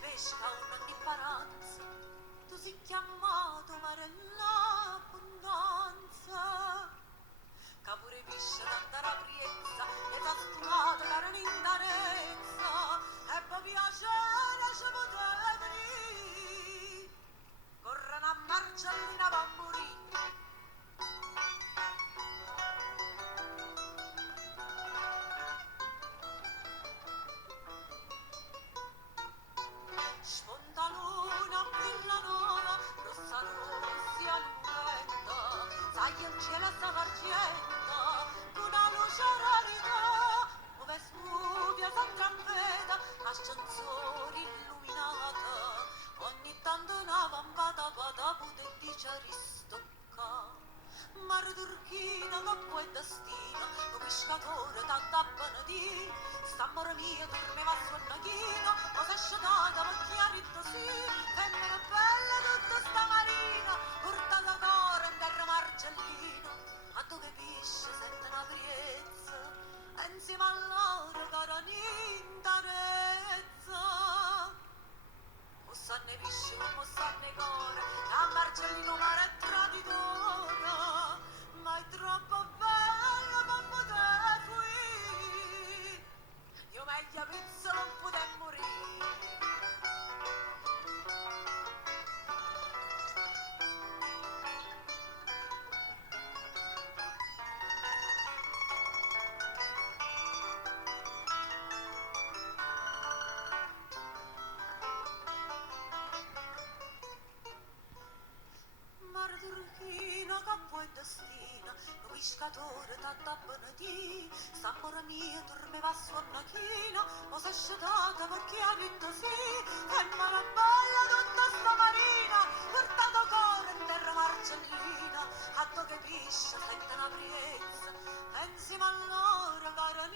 pesca ogni paranza, tu si chiamato mare l'abbondanza, che pure pesce tanta rapriezza, e t'ha stumata carne in darezza, e poi piacere ci poteva venire, corre una marcellina va a morire. Spontanona, villanona, rossa rossia lunghetta, sai in cielo sta argenta, una luce rarità, dove smuovia Santa Feta, ascensore illuminata, ogni tanto una vampata vada potenticia ristocca. Mare turchina che poi è destino, lo pescatore tanta benedì, sta amore mia dormeva sul nachino, ma s'è asciugata macchia ritto sì, femmina bella tutta sta marina, portata d'oro in terra marcellino, a dove pesce sente una priezza, e insieme a loro cara nintarezza. Mussanne pesce come mussanne core, a marcellino mare è traditore, ma è troppo bella per poter fuggire, io meglio pizza non poter morire. Mare turchina che poi è destino, lo pescatore tanta benedì, sta amore mia dormeva a suo nachino, ma s'è asciugata perché ha detto sì, e mare bella tutta sta marina, portato cuore in terra marcellina, a dove pesce sente una priezza, e insieme a loro cara